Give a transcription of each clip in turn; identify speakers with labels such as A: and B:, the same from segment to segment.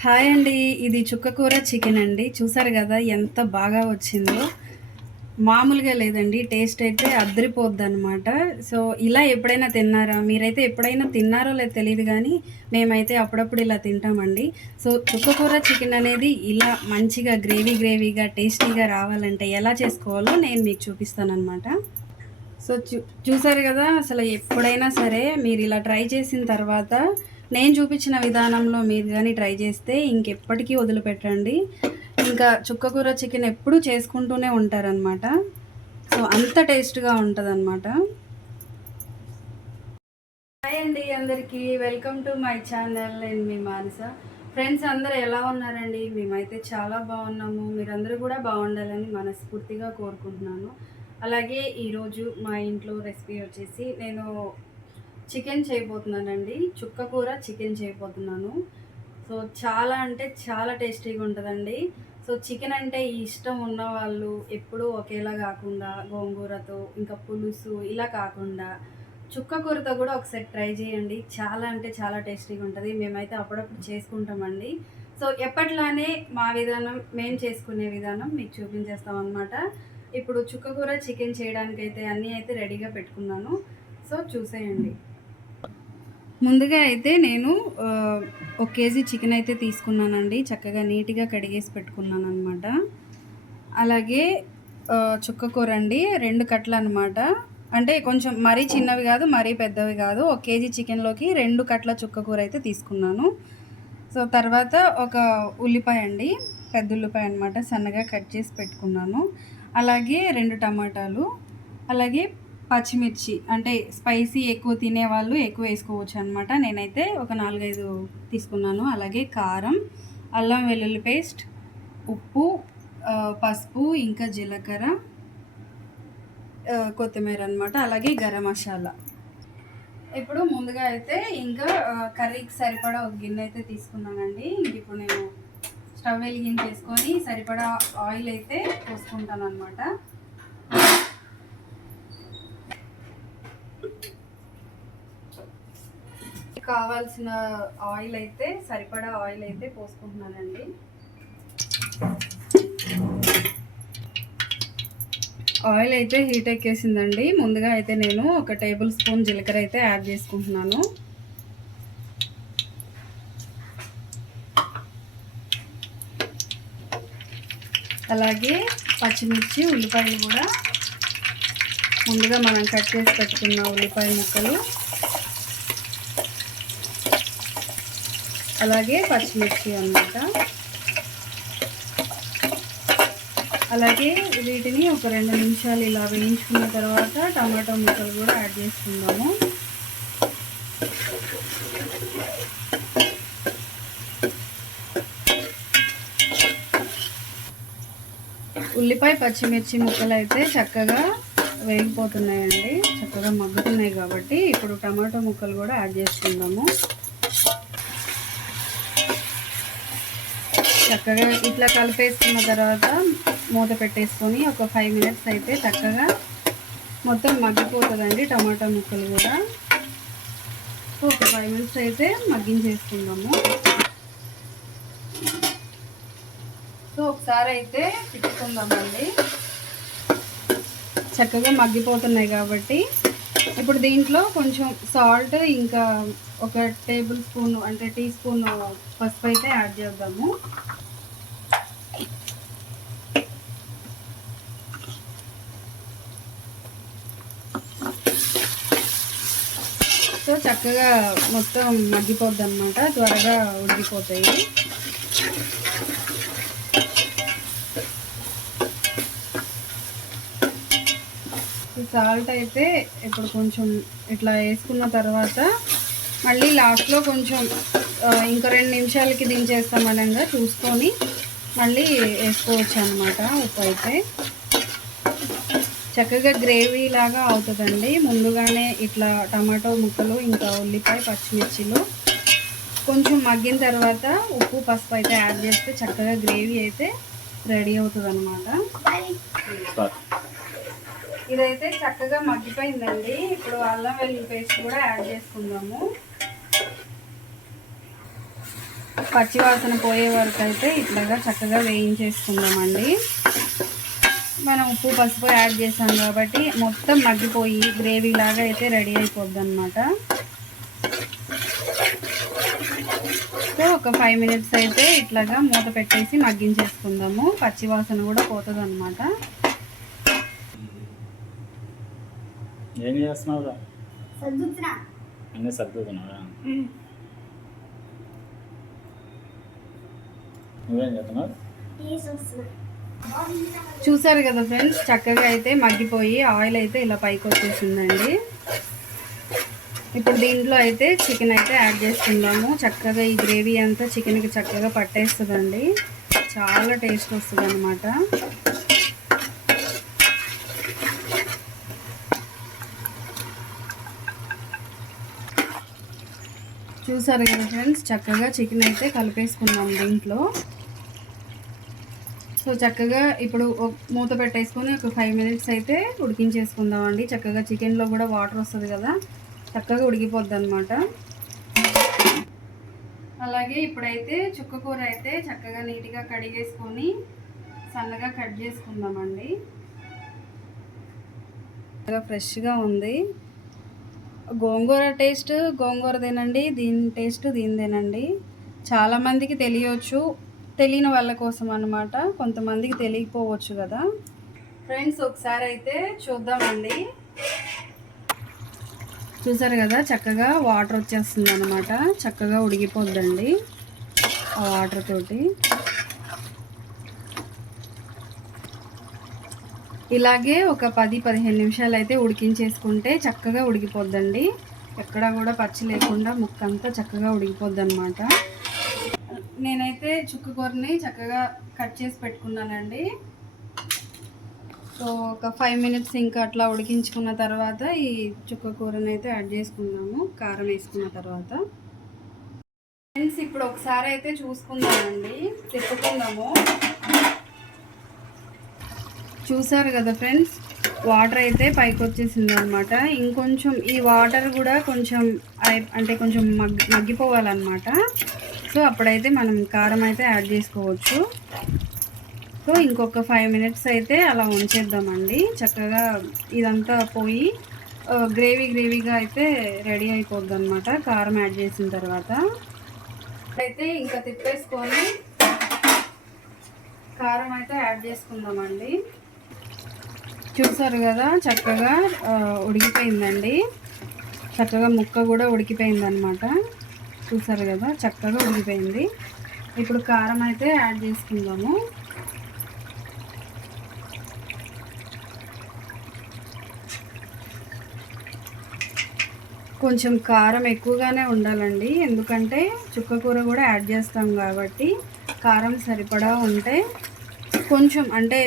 A: Hi అండి. ఇది చుక్కకూర చికెన్ అండి. చూసారు కదా ఎంత బాగా వచ్చిందో. మామూలుగా లేదండి. టేస్ట్ అయితే అద్దరిపోద్ది అనమాట సో ఇలా ఎప్పుడైనా తిన్నారా? మీరైతే ఎప్పుడైనా తిన్నారో లేదు తెలియదు కానీ మేమైతే అప్పుడప్పుడు ఇలా తింటామండి. సో చుక్కకూర చికెన్ అనేది ఇలా మంచిగా గ్రేవీ గ్రేవీగా టేస్టీగా రావాలంటే ఎలా చేసుకోవాలో నేను మీకు చూపిస్తాను అనమాట సో చూ చూసారు కదా అసలు ఎప్పుడైనా సరే మీరు ఇలా ట్రై చేసిన తర్వాత నేను చూపించిన విధానంలో మీరు కానీ ట్రై చేస్తే ఇంకెప్పటికీ వదిలిపెట్టండి. ఇంకా చుక్కకూర చికెన్ ఎప్పుడూ చేసుకుంటూనే ఉంటారనమాట సో అంత టేస్ట్గా ఉంటుంది అనమాట హాయ్ అండి అందరికీ. Welcome to my channel. And me Manasa. Friends అందరూ ఎలా ఉన్నారండి? మేమైతే చాలా బాగున్నాము. మీరందరూ కూడా బాగుండాలని మనస్ఫూర్తిగా కోరుకుంటున్నాను. అలాగే ఈరోజు మా ఇంట్లో రెసిపీ వచ్చేసి నేను చికెన్ చేయబోతున్నానండి. చుక్క కూర చికెన్ చేయబోతున్నాను. సో చాలా అంటే చాలా టేస్టీగా ఉంటుందండి. సో చికెన్ అంటే ఇష్టం ఉన్న వాళ్ళు ఎప్పుడూ ఒకేలా కాకుండా గోంగూరతో ఇంకా పులుసు ఇలా కాకుండా చుక్క కూరతో కూడా ఒకసారి ట్రై చేయండి. చాలా అంటే చాలా టేస్టీగా ఉంటుంది. మేమైతే అప్పుడప్పుడు చేసుకుంటామండి. సో ఎప్పట్లానే మా విధానం మేము చేసుకునే విధానం మీకు చూపించేస్తాం అనమాట ఇప్పుడు చుక్క కూర చికెన్ చేయడానికి అయితే అన్నీ అయితే రెడీగా పెట్టుకున్నాను. సో చూసేయండి. ముందుగా అయితే నేను ఒక కేజీ చికెన్ అయితే తీసుకున్నానండి. చక్కగా నీట్గా కడిగేసి పెట్టుకున్నాను అనమాట అలాగే చుక్క కూర అండి రెండు కట్టలు అనమాట అంటే కొంచెం మరీ చిన్నవి కాదు మరీ పెద్దవి కాదు. ఒక కేజీ చికెన్లోకి రెండు కట్ల చుక్క కూర అయితే తీసుకున్నాను. సో తర్వాత ఒక ఉల్లిపాయ అండి పెద్ద ఉల్లిపాయ అనమాట సన్నగా కట్ చేసి పెట్టుకున్నాను. అలాగే రెండు టమాటాలు అలాగే పచ్చిమిర్చి అంటే స్పైసీ ఎక్కువ తినేవాళ్ళు ఎక్కువ వేసుకోవచ్చు అనమాట నేనైతే ఒక నాలుగైదు తీసుకున్నాను. అలాగే కారం అల్లం వెల్లుల్లి పేస్ట్ ఉప్పు పసుపు ఇంకా జీలకర్ర కొత్తిమీర అనమాట అలాగే గరం మసాలా. ఇప్పుడు ముందుగా అయితే ఇంకా కర్రీకి సరిపడా ఒక గిన్నె అయితే తీసుకున్నానండి. ఇంక ఇప్పుడు నేను స్టవ్ వెలిగించేసుకొని సరిపడా ఆయిల్ అయితే పోసుకుంటాను అనమాట కావాల్సిన ఆయిల్ అయితే సరిపడా ఆయిల్ అయితే పోసుకుంటున్నానండి. ఆయిల్ అయితే హీట్ ఎక్కేసిందండి. ముందుగా అయితే నేను ఒక టేబుల్ స్పూన్ జీలకర్ర అయితే యాడ్ చేసుకుంటున్నాను. అలాగే పచ్చిమిర్చి ఉల్లిపాయలు కూడా. ముందుగా మనం కట్ చేసి పెట్టుకున్న ఉల్లిపాయ ముక్కలు. అలాగే పచ్చిమిర్చి అన్నమాట. అలాగే వీటిని ఒక రెండు నిమిషాలు ఇలా వేయించుకున్న తర్వాత టమాటో ముక్కలు కూడా యాడ్ చేసుకుందాము. ఉల్లిపాయ పచ్చిమిర్చి ముక్కలు అయితే చక్కగా వేగిపోతున్నాయండి. చక్కగా మగ్గుతున్నాయి కాబట్టి ఇప్పుడు టమాటో ముక్కలు కూడా యాడ్ చేసుకుందాము. చక్కగా ఇట్లా కలిపేసుకున్న తర్వాత మూత పెట్టేసుకొని ఒక ఫైవ్ మినిట్స్ అయితే చక్కగా మొత్తం మగ్గిపోతుందండి టమాటా ముక్కలు కూడా. ఒక ఫైవ్ మినిట్స్ అయితే మగ్గించేసుకుందాము. సో ఒకసారి అయితే తిప్పుకుందామండి. చక్కగా మగ్గిపోతున్నాయి కాబట్టి ఇప్పుడు దీంట్లో కొంచెం సాల్ట్ ఇంకా ఒక టేబుల్ స్పూన్ అంటే టీ స్పూన్ పసుపు అయితే యాడ్ చేద్దాము. సో చక్కగా మొత్తం మగ్గిపోద్ది అనమాట త్వరగా ఉడికిపోతాయి. సాల్ట్ అయితే ఇప్పుడు కొంచెం ఇట్లా వేసుకున్న తర్వాత మళ్ళీ లాస్ట్లో కొంచెం ఇంకో రెండు నిమిషాలకి దించేస్తామనగా చూసుకొని మళ్ళీ వేసుకోవచ్చు అనమాట ఉప్పు అయితే. చక్కగా గ్రేవీ లాగా అవుతుందండి. ముందుగానే ఇట్లా టమాటో ముక్కలు ఇంకా ఉల్లిపాయ పచ్చిమిర్చిలు కొంచెం మగ్గిన తర్వాత ఉప్పు పసుపు అయితే యాడ్ చేస్తే చక్కగా గ్రేవీ అయితే రెడీ అవుతుంది అనమాట ఇదైతే చక్కగా మగ్గిపోయిందండి. ఇప్పుడు అల్లం వెల్లుల్లి పేస్ట్ కూడా యాడ్ చేసుకుందాము. పచ్చివాసన పోయే వరకు అయితే ఇట్లాగా చక్కగా వేయించేసుకుందామండి. మనం ఉప్పు పసుపు యాడ్ చేసాం కాబట్టి మొత్తం మగ్గిపోయి గ్రేవీ లాగా అయితే రెడీ అయిపోద్ది అనమాట సో ఒక ఫైవ్ మినిట్స్ అయితే ఇట్లాగా మూత పెట్టేసి మగ్గించేసుకుందాము. పచ్చివాసన కూడా పోతుంది అనమాట
B: ఏం చేస్తున్నావురా?
C: సర్దుతున్నా.
B: అన్నీ సర్దుతున్నావా? నువ్వేం చేస్తున్నావు?
C: వస్తున్నా
A: చూసారు కదా ఫ్రెండ్స్ చక్కగా అయితే మగ్గిపోయి ఆయిల్ అయితే ఇలా పైకి వచ్చేసిందండి. ఇప్పుడు దీంట్లో అయితే చికెన్ అయితే యాడ్ చేసుకుందాము. చక్కగా ఈ గ్రేవీ అంతా చికెన్కి చక్కగా పట్టేస్తుందండి. చాలా టేస్ట్ వస్తుంది చూసారు కదా ఫ్రెండ్స్ చక్కగా చికెన్ అయితే కలిపేసుకున్నాం దీంట్లో. సో చక్కగా ఇప్పుడు మూత పెట్టేసుకొని ఒక ఫైవ్ మినిట్స్ అయితే ఉడికించేసుకుందామండి. చక్కగా చికెన్లో కూడా వాటర్ వస్తుంది కదా చక్కగా ఉడికిపోద్ది అనమాట అలాగే ఇప్పుడైతే చుక్క కూర అయితే చక్కగా నీట్గా కడిగేసుకొని సన్నగా కట్ చేసుకుందామండి. ఫ్రెష్గా ఉంది. గోంగూర టేస్ట్ గోంగూరదేనండి దీని టేస్ట్ దీనిదేనండి. చాలామందికి తెలియవచ్చు తెలియని వాళ్ళ కోసం అనమాట కొంతమందికి తెలియకపోవచ్చు కదా. ఫ్రెండ్స్ ఒకసారి అయితే చూద్దామండి. చూసారు కదా చక్కగా వాటర్ వచ్చేస్తుంది అనమాట చక్కగా ఉడిగిపోద్దండి ఆ వాటర్ తోటి. ఇలాగే ఒక పది పదిహేను నిమిషాలు అయితే ఉడికించేసుకుంటే చక్కగా ఉడికిపోద్దండి. ఎక్కడా కూడా పచ్చి లేకుండా ముక్కంతా చక్కగా ఉడికిపోద్ది అనమాట నేనైతే చుక్క కూరని చక్కగా కట్ చేసి పెట్టుకున్నానండి. సో ఒక ఫైవ్ మినిట్స్ ఇంకా అట్లా ఉడికించుకున్న తర్వాత ఈ చుక్క కూరని అయితే యాడ్ చేసుకుందాము. కారం వేసుకున్న తర్వాత. ఫ్రెండ్స్ ఇప్పుడు ఒకసారి అయితే చూసుకుందామండి. తిప్పుకుందాము. చూసారు కదా ఫ్రెండ్స్? వాటర్ అయితే పైకి వచ్చేసింది అనమాట ఇంకొంచెం ఈ వాటర్ కూడా కొంచెం అంటే కొంచెం మగ్ మగ్గిపోవాలన్నమాట. సో అప్పుడైతే మనం కారం అయితే యాడ్ చేసుకోవచ్చు. సో ఇంకొక ఫైవ్ మినిట్స్ అయితే అలా ఉంచేద్దామండి. చక్కగా ఇదంతా పోయి గ్రేవీ గ్రేవీగా అయితే రెడీ అయిపోద్ది అనమాట కారం యాడ్ చేసిన తర్వాత. అయితే ఇంకా తిప్పేసుకొని కారం అయితే యాడ్ చేసుకుందామండి. చూసారు కదా చక్కగా ఉడికిపోయిందండి. చక్కగా ముక్క కూడా ఉడికిపోయింది అనమాట చూసారు కదా చక్కగా ఉడికిపోయింది. ఇప్పుడు కారం అయితే యాడ్ చేసుకుందాము. కొంచెం కారం ఎక్కువగానే ఉండాలండి. ఎందుకంటే చుక్క కూర కూడా యాడ్ చేస్తాం కాబట్టి కారం సరిపడా ఉంటే కొంచెం అంటే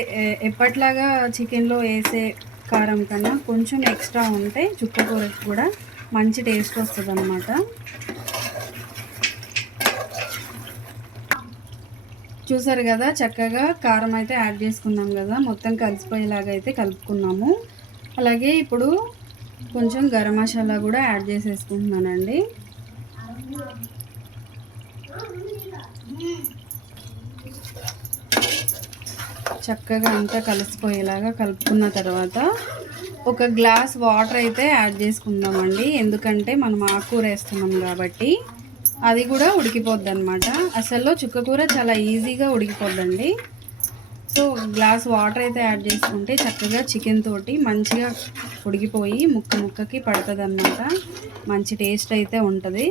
A: ఎప్పట్లాగా చికెన్లో వేసే కారం కన్నా కొంచెం ఎక్స్ట్రా ఉంటే చుక్క కూరకు కూడా మంచి టేస్ట్ వస్తుంది అనమాట చూసారు కదా చక్కగా కారం అయితే యాడ్ చేసుకున్నాం కదా మొత్తం కలిసిపోయేలాగా అయితే కలుపుకున్నాము. అలాగే ఇప్పుడు కొంచెం గరం మసాలా కూడా యాడ్ చేసేసుకుంటున్నానండి. చక్కగా అంతా కలిసిపోయేలాగా కలుపుకున్న తర్వాత ఒక గ్లాస్ వాటర్ అయితే యాడ్ చేసుకుందామండి. ఎందుకంటే మనం ఆకుకూర వేస్తున్నాం కాబట్టి అది కూడా ఉడికిపోద్ది అనమాట అసలు చుక్కకూర చాలా ఈజీగా ఉడికిపోద్దండి. సో గ్లాస్ వాటర్ అయితే యాడ్ చేసుకుంటే చక్కగా చికెన్ తోటి మంచిగా ఉడికిపోయి ముక్క ముక్కకి పడుతుంది అనమాట మంచి టేస్ట్ అయితే ఉంటుంది.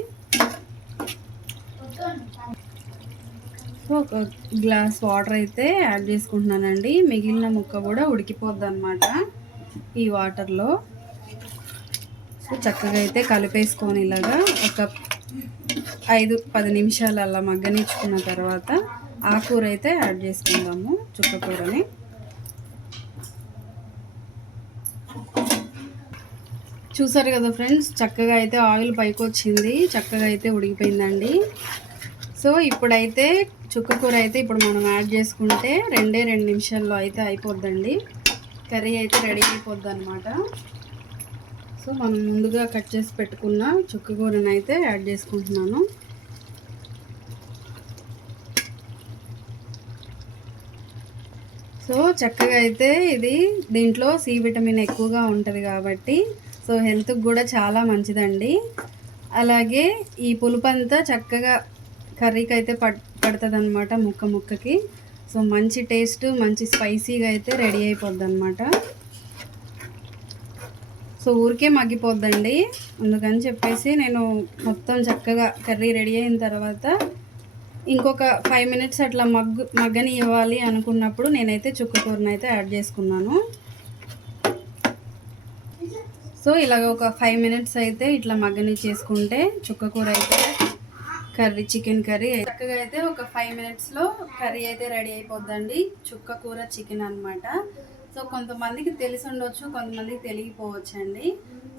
A: ఒక గ్లాస్ వాటర్ అయితే యాడ్ చేసుకుంటున్నానండి. మిగిలిన ముక్క కూడా ఉడికిపోద్ది అనమాట ఈ వాటర్లో సో చక్కగా అయితే కలిపేసుకొని ఇలాగా ఒక ఐదు పది నిమిషాలు అలా మగ్గనిచ్చుకున్న తర్వాత ఆ కూర అయితే యాడ్ చేసుకుందాము చుక్కకూరని చూసారు కదా ఫ్రెండ్స్ చక్కగా అయితే ఆయిల్ పైకి వచ్చింది చక్కగా అయితే ఉడికిపోయిందండి. సో ఇప్పుడైతే చుక్కకూర అయితే ఇప్పుడు మనం యాడ్ చేసుకుంటే రెండే రెండు నిమిషాల్లో అయితే అయిపోద్దండి. కర్రీ అయితే రెడీ అయిపోద్ది అనమాట సో మనం ముందుగా కట్ చేసి పెట్టుకున్న చుక్కకూరని అయితే యాడ్ చేసుకుంటున్నాను. సో చక్కగా అయితే ఇది దీంట్లో సి విటమిన్ ఎక్కువగా ఉంటుంది కాబట్టి సో హెల్త్కి కూడా చాలా మంచిదండి. అలాగే ఈ పులుపు అంతా చక్కగా కర్రీకి అయితే పడ్ పడుతుంది అనమాట ముక్క ముక్కకి. సో మంచి టేస్ట్ మంచి స్పైసీగా అయితే రెడీ అయిపోద్ది అనమాట సో ఊరికే మగ్గిపోద్దండి. అందుకని చెప్పేసి నేను మొత్తం చక్కగా కర్రీ రెడీ అయిన తర్వాత ఇంకొక ఫైవ్ మినిట్స్ అట్లా మగ్గు మగ్గని ఇవ్వాలి అనుకున్నప్పుడు నేనైతే చుక్కకూరను అయితే యాడ్ చేసుకున్నాను. సో ఇలాగ ఒక ఫైవ్ మినిట్స్ అయితే ఇట్లా మగ్గని చేసుకుంటే చుక్కకూర అయితే కర్రీ చికెన్ కర్రీ. చక్కగా అయితే ఒక ఫైవ్ మినిట్స్లో కర్రీ అయితే రెడీ అయిపోద్దండి. చుక్క కూర చికెన్ అన్నమాట. సో కొంతమందికి తెలిసి ఉండొచ్చు కొంతమందికి తెలియపోవచ్చు అండి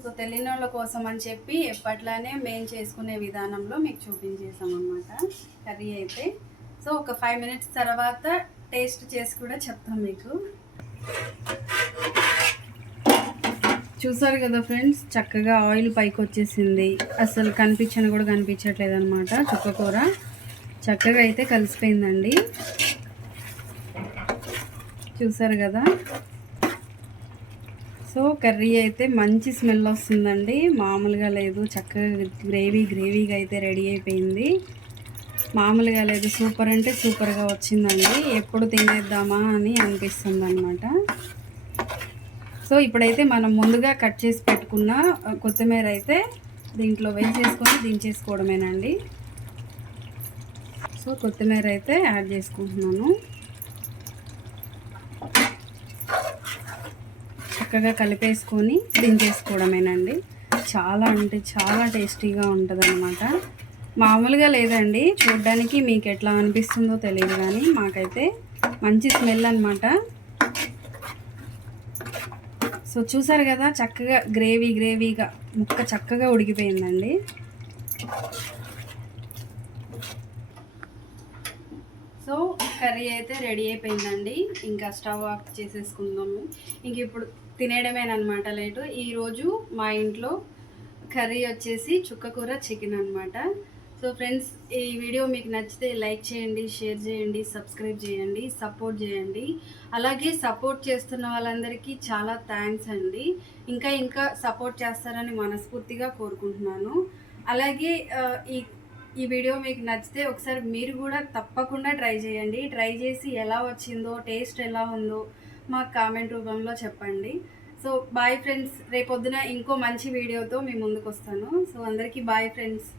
A: సో తెలియని వాళ్ళ కోసం అని చెప్పి ఎప్పట్లానే మేము చేసుకునే విధానంలో మీకు చూపించేసాం అనమాట కర్రీ అయితే. సో ఒక ఫైవ్ మినిట్స్ తర్వాత టేస్ట్ చేసి కూడా చెప్తాం మీకు. చూసారు కదా ఫ్రెండ్స్ చక్కగా ఆయిల్ పైకి వచ్చేసింది అసలు కనిపించని కూడా కనిపించట్లేదు అనమాట చుక్కకూర. చక్కగా అయితే కలిసిపోయిందండి. చూసారు కదా? సో కర్రీ అయితే మంచి స్మెల్ వస్తుందండి. మామూలుగా లేదు చక్కగా గ్రేవీ గ్రేవీగా అయితే రెడీ అయిపోయింది. మామూలుగా లేదు సూపర్ అంటే సూపర్గా వచ్చిందండి. ఎప్పుడు తినేద్దామా అని అనిపిస్తుంది అనమాట సో ఇప్పుడైతే మనం ముందుగా కట్ చేసి పెట్టుకున్న కొత్తిమీర అయితే దీంట్లో వేసేసుకొని దించేసుకోవడమేనండి. సో కొత్తిమీర అయితే యాడ్ చేసుకుంటున్నాను. చక్కగా కలిపేసుకొని దించేసుకోవడమేనండి. చాలా అంటే చాలా టేస్టీగా ఉంటుంది అనమాట మామూలుగా లేదండి. చూడ్డానికి మీకు ఎట్లా అనిపిస్తుందో తెలియదు కానీ మాకైతే మంచి స్మెల్ అనమాట సో చూసారు కదా చక్కగా గ్రేవీ గ్రేవీగా ముక్క చక్కగా ఉడికిపోయిందండి. సో కర్రీ అయితే రెడీ అయిపోయిందండి. ఇంకా స్టవ్ ఆఫ్ చేసేసుకుందాము. ఇంక ఇప్పుడు తినేయడమేనమాట లేటు. ఈరోజు మా ఇంట్లో కర్రీ వచ్చేసి చుక్కకూర చికెన్ అనమాట సో ఫ్రెండ్స్ ఈ వీడియో మీకు నచ్చితే లైక్ చేయండి షేర్ చేయండి సబ్స్క్రైబ్ చేయండి సపోర్ట్ చేయండి. అలాగే సపోర్ట్ చేస్తున్న వాళ్ళందరికీ చాలా థ్యాంక్స్ అండి. ఇంకా ఇంకా సపోర్ట్ చేస్తారని మనస్ఫూర్తిగా కోరుకుంటున్నాను. అలాగే ఈ ఈ వీడియో మీకు నచ్చితే ఒకసారి మీరు కూడా తప్పకుండా ట్రై చేయండి. ట్రై చేసి ఎలా వచ్చిందో టేస్ట్ ఎలా ఉందో మాకు కామెంట్ రూపంలో చెప్పండి. సో బాయ్ ఫ్రెండ్స్ రేపొద్దున ఇంకో మంచి వీడియోతో మీ ముందుకు వస్తాను సో అందరికీ బాయ్ ఫ్రెండ్స్.